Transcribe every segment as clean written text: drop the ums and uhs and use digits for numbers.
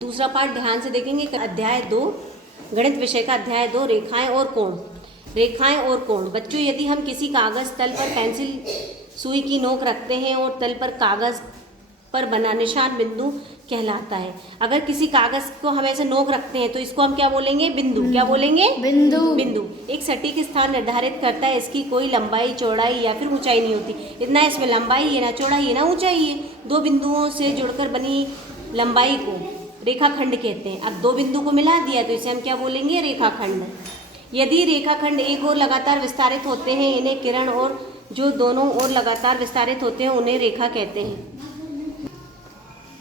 दूसरा पार्ट ध्यान से देखेंगे। अध्याय 2 गणित विषय का अध्याय 2 रेखाएं और कोण। रेखाएं और कोण। बच्चों, यदि हम किसी कागज तल पर पेंसिल सुई की नोक रखते हैं और तल पर कागज पर बना निशान बिंदु कहलाता है। अगर किसी कागज को हम ऐसे नोक रखते हैं तो इसको हम क्या बोलेंगे? बिंदु। क्या बोलेंगे? बिंदु। बिंदु एक सटीक स्थान निर्धारित करता है। इसकी कोई लंबाई, चौड़ाई या फिर ऊंचाई नहीं होती। इतना इसमें लंबाई है, ना चौड़ाई है, ना ऊंचाई है। दो बिंदुओं से जुड़कर बनी लंबाई को रेखाखंड कहते हैं। अब दो बिंदु को मिला दिया तो इसे हम क्या बोलेंगे? रेखाखंड। यदि रेखाखंड एक ओर लगातार विस्तारित होते हैं इन्हें किरण, और जो दोनों ओर लगातार विस्तारित होते हैं उन्हें रेखा कहते हैं।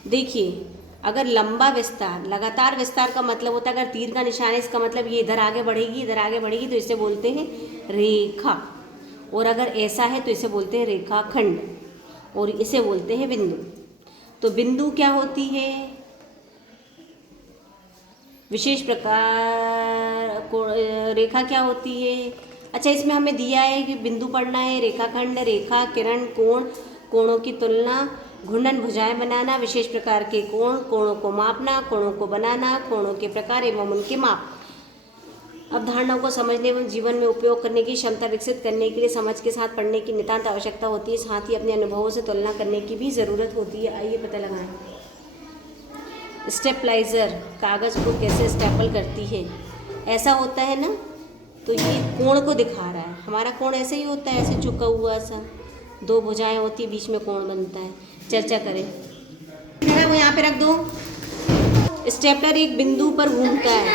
देखिए, अगर लंबा विस्तार, लगातार विस्तार का मतलब होता है अगर तीर का निशान है इसका मतलब ये इधर आगे बढ़ेगी, इधर आगे बढ़ेगी, तो इसे बोलते हैं रेखा। और अगर ऐसा है तो इसे बोलते हैं रेखाखंड, और इसे बोलते हैं बिंदु। तो बिंदु क्या होती है? विशेष प्रकार को रेखा क्या होती है? अच्छा, इसमें हमें दिया है कि बिंदु पढ़ना है, रेखाखंड, रेखा, किरण, कोण, कोणों की तुलना, घूर्णन, भुजाएं बनाना, विशेष प्रकार के कोण, कोणों को मापना, कोणों को बनाना, कोणों के प्रकार एवं उनके माप। अवधारणाओं को समझने एवं जीवन में उपयोग करने की क्षमता विकसित करने के लिए समझ के साथ पढ़ने की नितांत आवश्यकता होती है। साथ ही अपने अनुभवों से तुलना करने की भी ज़रूरत होती है। आइए पता लगाएं। स्टेपलाइजर कागज़ को कैसे स्टेपल करती है? ऐसा होता है ना, तो ये कोण को दिखा रहा है। हमारा कोण ऐसे ही होता है, ऐसे झुका हुआ सा, दो भुजाएं होती है, बीच में कोण बनता है। चर्चा करें। वो यहाँ पे रख दो। स्टेपलर एक बिंदु पर घूमता है।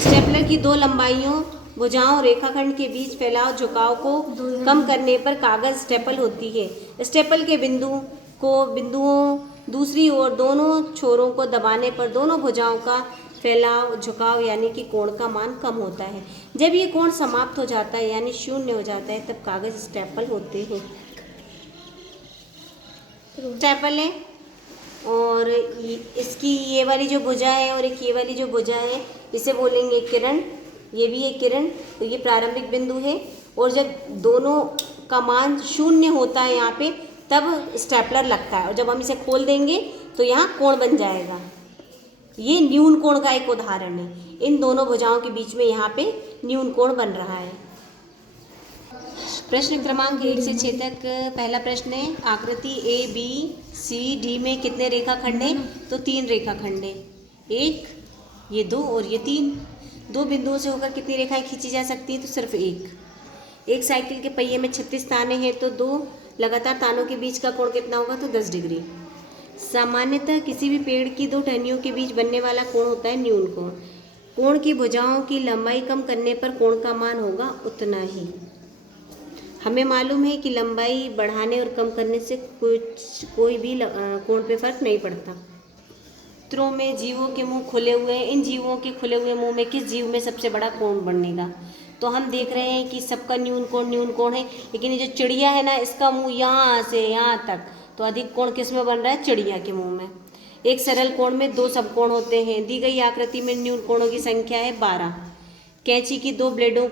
स्टेपलर की दो लंबाइयों, भुजाओं, रेखाखंड के बीच फैलाव, झुकाव को कम करने पर कागज स्टेपल होती है। स्टेपल के बिंदुओं दूसरी ओर दोनों छोरों को दबाने पर दोनों भुजाओं का फैलाव, झुकाव यानी कि कोण का मान कम होता है। जब ये कोण समाप्त हो जाता है यानी शून्य हो जाता है तब कागज स्टेपल होते हैं। स्टेपल है, और इसकी ये वाली जो भुजा है और एक ये वाली जो भुजा है इसे बोलेंगे किरण। ये भी एक किरण, तो ये प्रारंभिक बिंदु है। और जब दोनों का मान शून्य होता है यहाँ पे तब स्टेपलर लगता है, और जब हम इसे खोल देंगे तो यहाँ कोण बन जाएगा। ये न्यून कोण का एक उदाहरण है। इन दोनों भुजाओं के बीच में यहाँ पे न्यून कोण बन रहा है। प्रश्न क्रमांक 1 से 6 तक पहला प्रश्न है, आकृति ABCD में कितने रेखाखंड हैं? तो 3 रेखाखंड हैं। एक, ये 2 और ये 3। दो बिंदुओं से होकर कितनी रेखाएं खींची जा सकती हैं? तो सिर्फ एक साइकिल के पहिए में 36 ताने हैं, तो 2 लगातार तानों के बीच का कोण कितना होगा? तो 10 डिग्री। सामान्यतः किसी भी पेड़ की दो टहनियों के बीच बनने वाला कोण होता है न्यून कोण। कोण की भुजाओं की लंबाई कम करने पर कोण का मान होगा उतना ही। हमें मालूम है कि लंबाई बढ़ाने और कम करने से कोई भी कोण पे फर्क नहीं पड़ता। चित्रों में जीवों के मुंह खुले हुए हैं। इन जीवों के खुले हुए मुंह में किस जीव में सबसे बड़ा कोण बनेगा? तो हम देख रहे हैं कि सबका न्यून कोण है, लेकिन ये जो चिड़िया है ना, इसका मुंह यहाँ से यहाँ तक, तो अधिक कोण किस में बन रहा है? चिड़िया के मुंह में। एक सरल कोण में 2 सबकोण होते हैं। दी गई आकृति में न्यून कोणों की संख्या है 12। कैंची की 2 ब्लेडों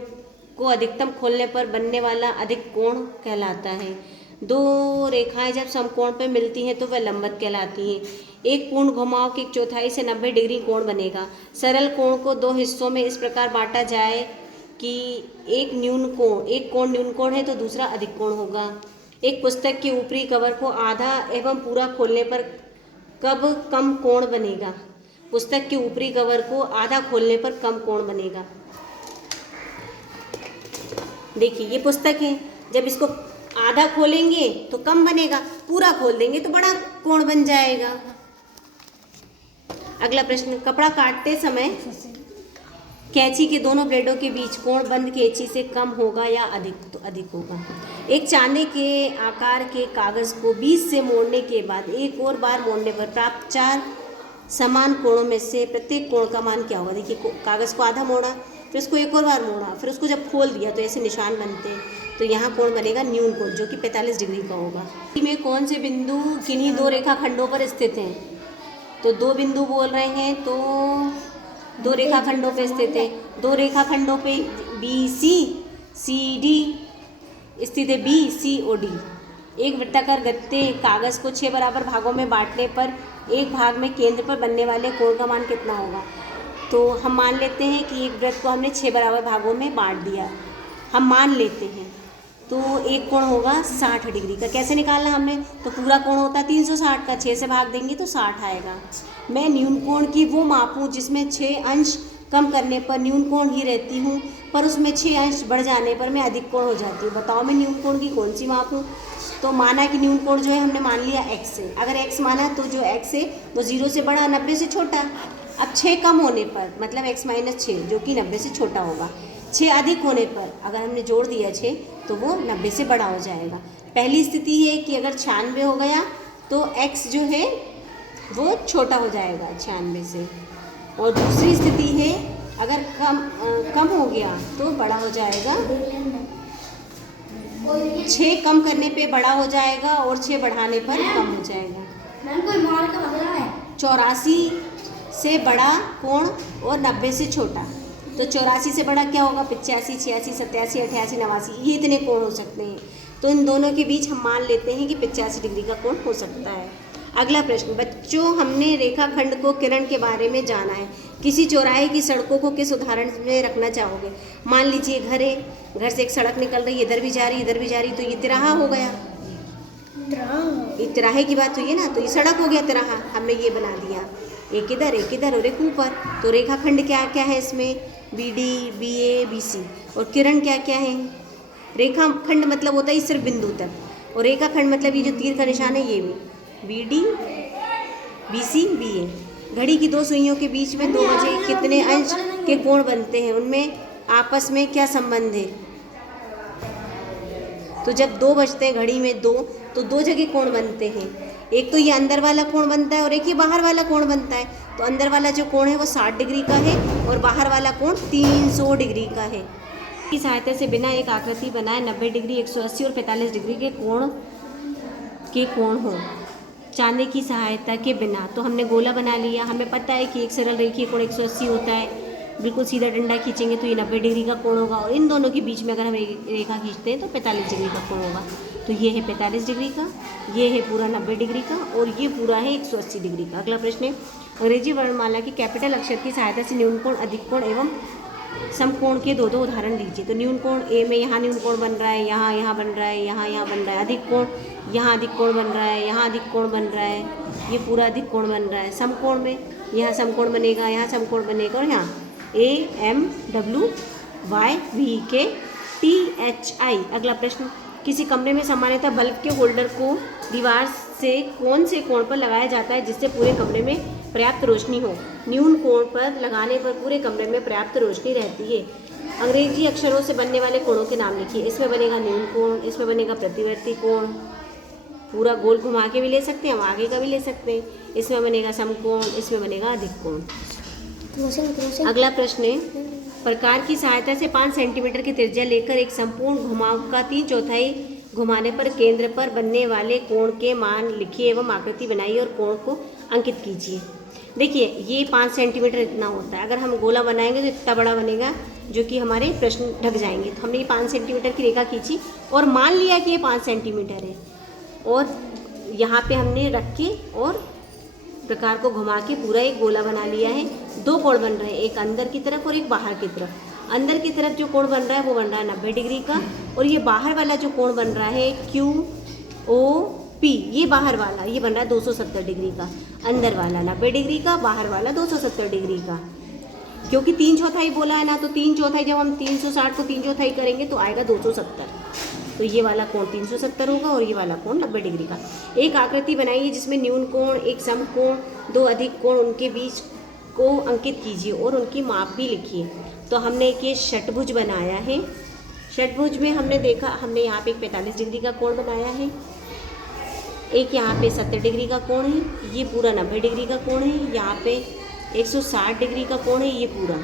को अधिकतम खोलने पर बनने वाला अधिक कोण कहलाता है। 2 रेखाएं जब समकोण पर मिलती हैं तो वह लंबवत कहलाती हैं। एक पूर्ण घुमाव के 1/4 से 90 डिग्री कोण बनेगा। सरल कोण को 2 हिस्सों में इस प्रकार बांटा जाए कि एक कोण न्यून कोण है तो दूसरा अधिक कोण होगा। एक पुस्तक के ऊपरी कवर को आधा एवं पूरा खोलने पर कब कम कोण बनेगा? पुस्तक के ऊपरी कवर को आधा खोलने पर कम कोण बनेगा। देखिए, ये पुस्तक है, जब इसको आधा खोलेंगे तो कम बनेगा, पूरा खोल देंगे तो बड़ा कोण बन जाएगा। अगला प्रश्न, कपड़ा काटते समय कैंची के दोनों ब्लेडों के बीच कोण बंद कैंची से कम होगा या अधिक? तो अधिक होगा। एक चांदी के आकार के कागज को 20 से मोड़ने के बाद एक और बार मोड़ने पर प्राप्त 4 समान कोणों में से प्रत्येक कोण का मान क्या होगा? देखिए, कागज को आधा मोड़ा, फिर उसको एक और बार मोड़ा, फिर उसको जब खोल दिया तो ऐसे निशान बनते हैं, तो यहाँ कोण बनेगा न्यून कोण, जो कि 45 डिग्री का होगा। में कौन से बिंदु किन्हीं 2 रेखाखंडों पर स्थित हैं? तो 2 बिंदु बोल रहे हैं, तो 2 रेखाखंडों पे स्थित है। 2 रेखाखंडों पे BCCD स्थित है, BCOD। एक वृत्ताकार गत्ते कागज़ को 6 बराबर भागों में बांटने पर एक भाग में केंद्र पर बनने वाले कोण का मान कितना होगा। तो हम मान लेते हैं कि एक वृत्त को हमने 6 बराबर भागों में बांट दिया, हम मान लेते हैं, तो एक कोण होगा 60 डिग्री का। कैसे निकालना हमने, तो पूरा कोण होता है 360 का, 6 से भाग देंगे तो 60 आएगा। मैं न्यून कोण की वो मापूँ जिसमें 6 अंश कम करने पर न्यून कोण ही रहती हूँ, पर उसमें 6 अंश बढ़ जाने पर मैं अधिक कोण हो जाती हूँ। बताओ मैं न्यून कोण की कौन सी मापूँ। तो माना कि न्यून कोण जो है हमने मान लिया x है। अगर x माना तो जो x है वो 0 से बड़ा 90 से छोटा। अब 6 कम होने पर मतलब x - 6 जो कि 90 से छोटा होगा। 6 अधिक होने पर अगर हमने जोड़ दिया 6 तो वो 90 से बड़ा हो जाएगा। पहली स्थिति है कि अगर 96 हो गया तो x जो है वो छोटा हो जाएगा 96 से, और दूसरी स्थिति है अगर कम हो गया तो बड़ा हो जाएगा। 6 कम करने पे बड़ा हो जाएगा और 6 बढ़ाने पर कम हो जाएगा। 84 से बड़ा कोण और 90 से छोटा। तो 84 से बड़ा क्या होगा, 85, 86, 87, 88, 89, ये इतने कोण हो सकते हैं। तो इन दोनों के बीच हम मान लेते हैं कि 85 डिग्री का कोण हो सकता है। अगला प्रश्न, बच्चों हमने रेखाखंड को किरण के बारे में जाना है। किसी चौराहे की सड़कों को किस उदाहरण में रखना चाहोगे। मान लीजिए घर है, घर से एक सड़क निकल रही है, इधर भी जा रही इधर भी जा रही, तो ये तिराहा हो गया। एक तिराहे की बात हुई है ना, तो ये सड़क हो गया तिराहा, हमने ये बना दिया। एक इधर और एक ऊपर। तो रेखाखंड क्या क्या है इसमें, BD, BA, BC। और किरण क्या क्या है। रेखाखंड मतलब होता है सिर्फ बिंदु तक, और रेखाखंड मतलब ये जो तीर का निशान है ये भी, BD, BC, BA। घड़ी की 2 सुइयों के बीच में 2 बजे कितने अंश के कोण बनते हैं, उनमें आपस में क्या संबंध है। तो जब 2 बजते हैं घड़ी में 2, तो 2 जगह कोण बनते हैं। एक तो ये अंदर वाला कोण बनता है और एक ये बाहर वाला कोण बनता है। तो अंदर वाला जो कोण है वो 60 डिग्री का है और बाहर वाला कोण 300 डिग्री का है। की सहायता से बिना एक आकृति बनाए 90 डिग्री, 180 और 45 डिग्री के कोण हो। चांदे की सहायता के बिना, तो हमने गोला बना लिया। हमें पता है कि एक सरल रेखीय कोण 180 होता है, बिल्कुल सीधा डंडा खींचेंगे तो ये 90 डिग्री का कोण होगा, और इन दोनों के बीच में अगर हम रेखा खींचते हैं तो 45 डिग्री का कोण होगा। तो ये है 45 डिग्री का, ये है पूरा 90 डिग्री का, और ये पूरा है 180 डिग्री का। अगला प्रश्न है, अंग्रेजी वर्णमाला की कैपिटल अक्षर की सहायता से न्यून कोण, अधिक कोण एवं समकोण के 2 उदाहरण दीजिए। तो न्यून कोण ए में यहाँ न्यून कोण बन रहा है, यहाँ बन रहा है, यहाँ बन रहा है। अधिक कोण यहाँ अधिक कोण बन रहा है, यहाँ अधिक कोण बन रहा है, ये पूरा अधिक कोण बन रहा है। समकोण में यहाँ समकोण बनेगा, यहाँ समकोण बनेगा, और यहाँ AMWYVKTHI। अगला प्रश्न, किसी कमरे में सामान्यतः बल्ब के होल्डर को दीवार से कौन से कोण पर लगाया जाता है जिससे पूरे कमरे में पर्याप्त रोशनी हो। न्यून कोण पर लगाने पर पूरे कमरे में पर्याप्त रोशनी रहती है। अंग्रेजी अक्षरों से बनने वाले कोणों के नाम लिखिए। इसमें बनेगा न्यून कोण, इसमें बनेगा प्रतिवर्ती कोण, पूरा गोल घुमा के भी ले सकते हैं, हम आगे का भी ले सकते हैं। इसमें बनेगा समकोण, इसमें बनेगा अधिक कोण। अगला प्रश्न है, प्रकार की सहायता से 5 सेंटीमीटर की त्रिज्या लेकर एक संपूर्ण घुमाव का 3/4 घुमाने पर केंद्र पर बनने वाले कोण के मान लिखिए एवं आकृति बनाइए और कोण को अंकित कीजिए। देखिए ये 5 सेंटीमीटर इतना होता है, अगर हम गोला बनाएंगे तो इतना बड़ा बनेगा जो कि हमारे प्रश्न ढक जाएंगे। तो हमने ये 5 सेंटीमीटर की रेखा खींची और मान लिया कि ये 5 सेंटीमीटर है, और यहाँ पे हमने रख के और प्रकार को घुमा के पूरा एक गोला बना लिया है। 2 कोण बन रहे हैं, एक अंदर की तरफ और एक बाहर की तरफ। अंदर की तरफ जो कोण बन रहा है वो बन रहा है 90 डिग्री का, और ये बाहर वाला जो कोण बन रहा है QOP, ये बाहर वाला ये बन रहा है 270 डिग्री का। अंदर वाला 90 डिग्री का, बाहर वाला 270 डिग्री का। क्योंकि 3/4 बोला है ना, तो 3/4 जब हम 360 को 3/4 करेंगे तो आएगा 270। तो ये वाला कोण 370 होगा और ये वाला कोण 90 डिग्री का। एक आकृति बनाइए जिसमें न्यून कोण, एक समकोण, 2 अधिक कोण, उनके बीच को अंकित कीजिए और उनकी माप भी लिखिए। तो हमने एक ये षटभुज बनाया है। षटभुज में हमने देखा, हमने यहाँ पे एक 45 डिग्री का कोण बनाया है, एक यहाँ पे 70 डिग्री का कोण है, ये पूरा 90 डिग्री का कोण है, यहाँ पे 160 डिग्री का कोण है ये पूरा,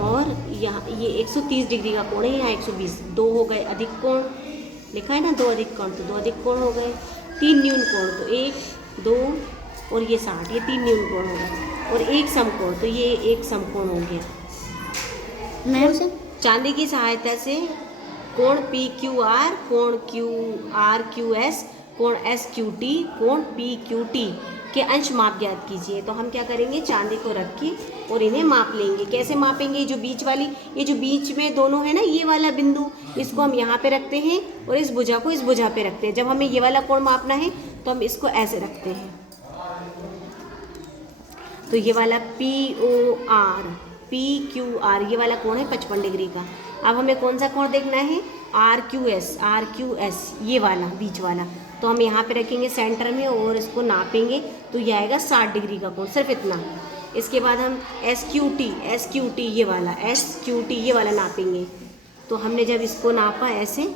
और यहाँ ये 130 डिग्री का कोण है, यहाँ 120। 2 हो गए अधिक कोण, लिखा है ना 2 अधिक कोण, तो 2 अधिक कोण हो गए। 3 न्यून कोण, तो 1, 2 और ये 60, ये 3 न्यून कोण हो गए, और एक समकोण, तो ये एक समकोण हो गया। चांदी की सहायता से कोण पी क्यू आर, कोण क्यू आर क्यू एस, कोण एस क्यू टी, कोण पी क्यू टी के अंश माप ज्ञात कीजिए। तो हम क्या करेंगे, चांदी को रख के और इन्हें माप लेंगे। कैसे मापेंगे, जो बीच वाली, ये जो बीच में दोनों है ना, ये वाला बिंदु, इसको हम यहाँ पे रखते हैं और इस भुजा को इस भुजा पे रखते हैं। जब हमें ये वाला कोण मापना है तो हम इसको ऐसे रखते हैं। तो ये वाला P O R, P Q R, ये वाला कोण है 55 डिग्री का। अब हमें कौन सा कोण देखना है, R Q S, R Q S, ये वाला बीच वाला। तो हम यहाँ पे रखेंगे सेंटर में और इसको नापेंगे तो ये आएगा 60 डिग्री का कोण, सिर्फ इतना। इसके बाद हम एस क्यू टी ये वाला, एस क्यू टी ये वाला नापेंगे। तो हमने जब इसको नापा ऐसे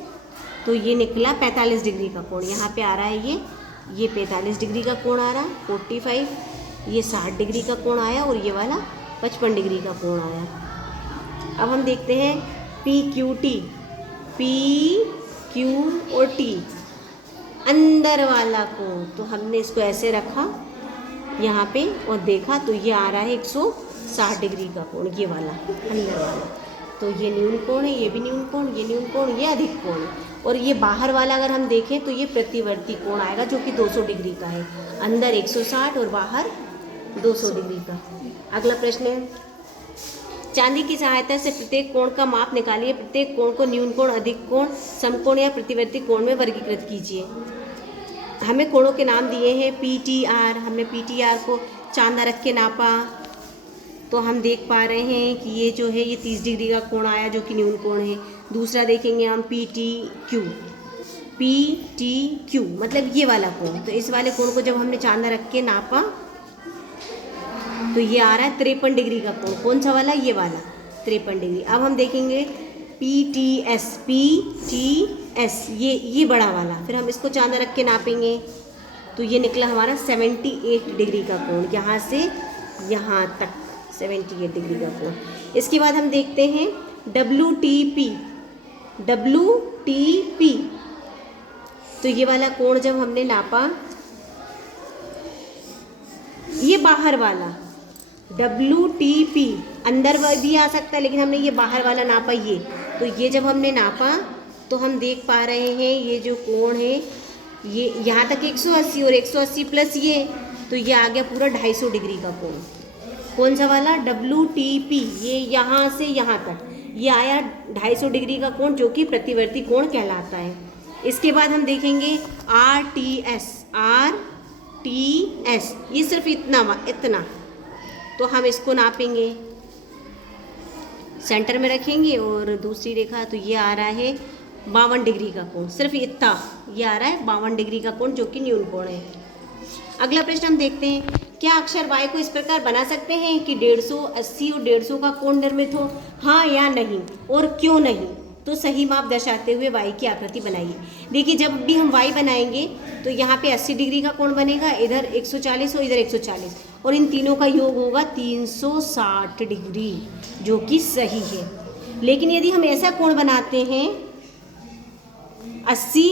तो ये निकला 45 डिग्री का कोण। यहाँ पे आ रहा है ये 45 डिग्री का कोण आ रहा, 45, ये 60 डिग्री का कोण आया और ये वाला 55 डिग्री का कोण आया। अब हम देखते हैं P Q T, P Q और टी, अंदर वाला कोण। तो हमने इसको ऐसे रखा यहाँ पे और देखा तो ये आ रहा है 160 डिग्री का कोण, ये वाला अंदर वाला। तो ये न्यून कोण है, ये भी न्यून कोण, ये न्यून कोण, ये अधिक कोण है। और ये बाहर वाला अगर हम देखें तो ये प्रतिवर्ती कोण आएगा जो कि 200 डिग्री का है। अंदर 160 और बाहर 200 डिग्री का। अगला प्रश्न है, चांदी की सहायता से प्रत्येक कोण का माप निकालिए। प्रत्येक कोण को न्यून कोण, अधिक कोण, समकोण या प्रतिवर्ती कोण में वर्गीकृत कीजिए। हमें कोणों के नाम दिए हैं पी टी आर। हमने पी टी आर को चांदा रख के नापा तो हम देख पा रहे हैं कि ये जो है ये 30 डिग्री का कोण आया जो कि न्यून कोण है। दूसरा देखेंगे हम पी टी क्यू मतलब ये वाला कोण। तो इस वाले कोण को जब हमने चांदा रख के नापा तो ये आ रहा है 53 डिग्री का कोण। कौन सा वाला, ये वाला 53 डिग्री। अब हम देखेंगे पी टी एस, ये बड़ा वाला। फिर हम इसको चांदा रख के नापेंगे तो ये निकला हमारा 78 डिग्री का कोण, यहाँ से यहाँ तक 78 डिग्री का कोण। इसके बाद हम देखते हैं डब्ल्यू टी पी। तो ये वाला कोण जब हमने नापा, ये बाहर वाला WTP, अंदर भी आ सकता है लेकिन हमने ये बाहर वाला नापा ये। तो ये जब हमने नापा तो हम देख पा रहे हैं ये जो कोण है ये यहाँ तक 180 और 180 प्लस ये, तो ये आ गया पूरा 250 डिग्री का कोण। कौन सा वाला, WTP, ये यहाँ से यहाँ तक ये आया 250 डिग्री का कोण जो कि प्रतिवर्ती कोण कहलाता है। इसके बाद हम देखेंगे RTS, ये सिर्फ इतना। तो हम इसको नापेंगे, सेंटर में रखेंगे और दूसरी रेखा, तो ये आ रहा है 52 डिग्री का कोण, सिर्फ इतना ये आ रहा है 52 डिग्री का कोण जो कि न्यून कोण है। अगला प्रश्न हम देखते हैं, क्या अक्षर y को इस प्रकार बना सकते हैं कि 150, 80 और 150 का कोण निर्मित हो, हाँ या नहीं, और क्यों नहीं? तो सही माप दर्शाते हुए y की आकृति बनाइए। देखिए जब भी हम y बनाएंगे तो यहाँ पे 80 डिग्री का कोण बनेगा, इधर 140 और इधर 140, और इन तीनों का योग होगा 360 डिग्री जो कि सही है। लेकिन यदि हम ऐसा कोण बनाते हैं 80,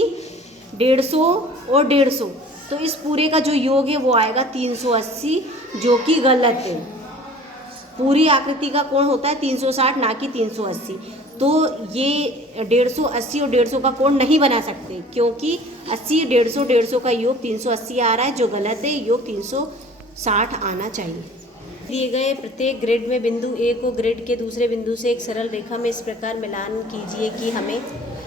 150 और 150, तो इस पूरे का जो योग है वो आएगा 380 जो कि गलत है। पूरी आकृति का कोण होता है 360 ना कि 380। तो ये 150, 80 और 150 का कोण नहीं बना सकते क्योंकि 80, 150, 150 का योग 380 आ रहा है जो गलत है, योग 360 आना चाहिए। दिए गए प्रत्येक ग्रिड में बिंदु ए को ग्रिड के दूसरे बिंदु से एक सरल रेखा में इस प्रकार मिलान कीजिए कि हमें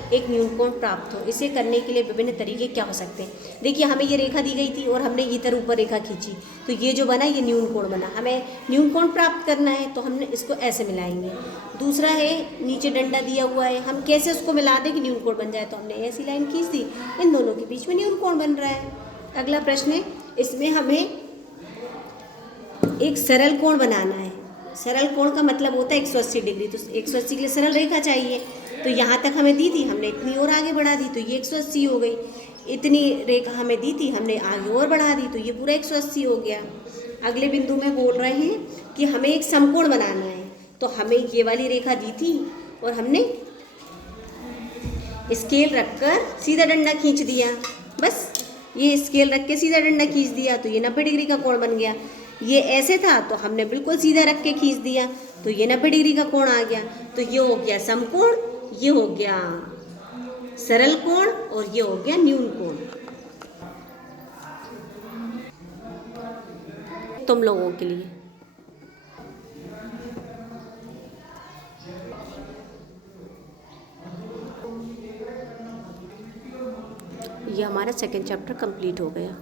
एक न्यून कोण प्राप्त हो। इसे करने के लिए विभिन्न तरीके क्या हो सकते हैं? देखिए हमें ये रेखा दी गई थी और हमने इधर ऊपर रेखा खींची तो ये जो बना ये न्यून कोण बना। हमें न्यून कोण प्राप्त करना है तो हमने इसको ऐसे मिलाएंगे। दूसरा है नीचे डंडा दिया हुआ है, हम कैसे उसको मिला दें कि न्यून कोण बन जाए? तो हमने ऐसी लाइन खींच दी, इन दोनों के बीच में न्यून कोण बन रहा है। अगला प्रश्न है, इसमें हमें एक सरल कोण बनाना है। सरल कोण का मतलब होता है 180 डिग्री, तो 180 के लिए सरल रेखा चाहिए। तो यहाँ तक हमें दी थी, हमने इतनी और आगे बढ़ा दी तो ये 180 हो गई। इतनी रेखा हमें दी थी, हमने आगे और बढ़ा दी तो ये पूरा 180 हो गया। अगले बिंदु में बोल रहे हैं कि हमें एक समकोण बनाना है, तो हमें ये वाली रेखा दी थी और हमने स्केल रखकर सीधा डंडा खींच दिया। बस ये स्केल रख के सीधा डंडा खींच दिया तो ये 90 डिग्री का कोण बन गया। ये ऐसे था तो हमने बिल्कुल सीधा रख के खींच दिया तो ये 90 डिग्री का कोण आ गया। तो ये हो गया समकोण, ये हो गया सरल कोण और ये हो गया न्यून कोण। तुम लोगों के लिए ये हमारा सेकेंड चैप्टर कंप्लीट हो गया।